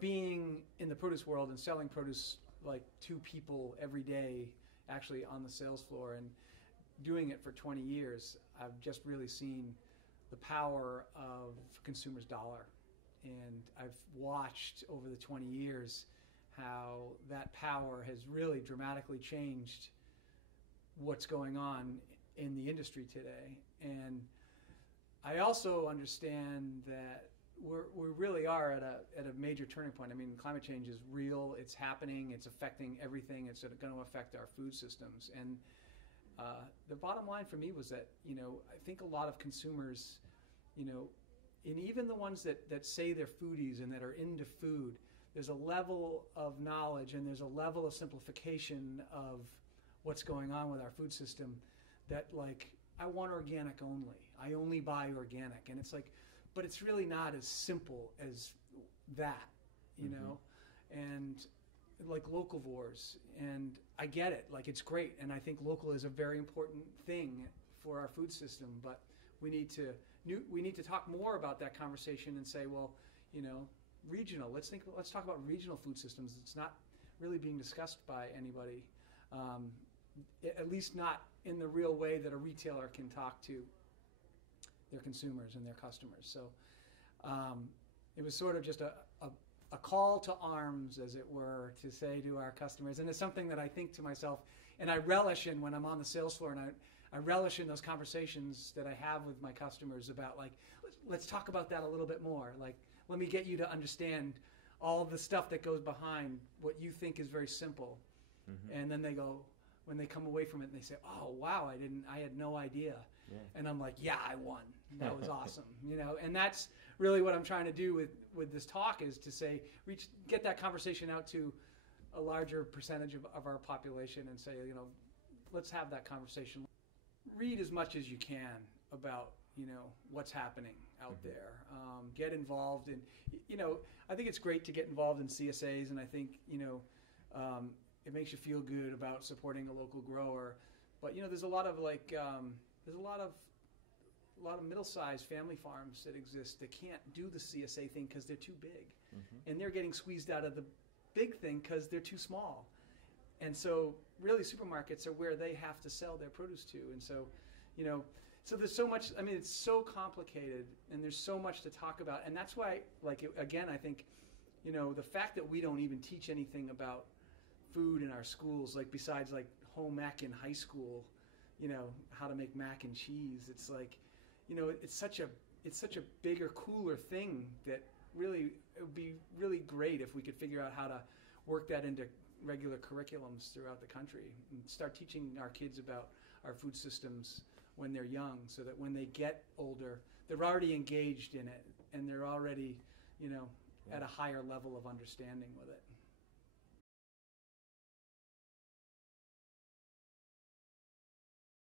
being in the produce world and selling produce like to people every day, actually on the sales floor, and doing it for 20 years, I've just really seen the power of consumers' dollar. And I've watched over the 20 years how that power has really dramatically changed what's going on in the industry today. And I also understand that we really are at a major turning point. I mean, climate change is real. It's happening. It's affecting everything. It's going to affect our food systems. And the bottom line for me was that, I think a lot of consumers, and even the ones that say they're foodies and that are into food, there's a level of knowledge and there's a level of simplification of what's going on with our food system that, like, I want organic only. I only buy organic. And it's like, but it's really not as simple as that, you know? And like locavores, and I get it, like it's great. And I think local is a very important thing for our food system, but we need to talk more about that conversation and say, well, regional. Let's talk about regional food systems. It's not really being discussed by anybody, at least not in the real way that a retailer can talk to their consumers and their customers. So it was sort of just a call to arms, as it were, to say to our customers. And it's something that I think to myself, and I relish in when I'm on the sales floor, and I relish in those conversations that I have with my customers about, like, let's talk about that a little bit more. Like, let me get you to understand all the stuff that goes behind what you think is very simple. And then they go, when they come away from it, and they say, oh, wow, I had no idea. Yeah. And I'm like, yeah, I won. That was awesome. And that's really what I'm trying to do with this talk, is to say, get that conversation out to a larger percentage of our population and say, let's have that conversation. Read as much as you can about, what's happening out there. Get involved in, I think it's great to get involved in CSAs, and I think, it makes you feel good about supporting a local grower. But, there's a lot of there's a lot of middle-sized family farms that exist that can't do the CSA thing because they're too big. And they're getting squeezed out of the big thing because they're too small. And so really supermarkets are where they have to sell their produce to. And so, so there's so much, it's so complicated, and there's so much to talk about. And that's why, again, I think, the fact that we don't even teach anything about food in our schools, like besides like home ec in high school, how to make mac and cheese. It's like, it's such a bigger, cooler thing that really, it would be really great if we could figure out how to work that into regular curriculums throughout the country and start teaching our kids about our food systems when they're young, so that when they get older, they're already engaged in it and they're already, at a higher level of understanding with it.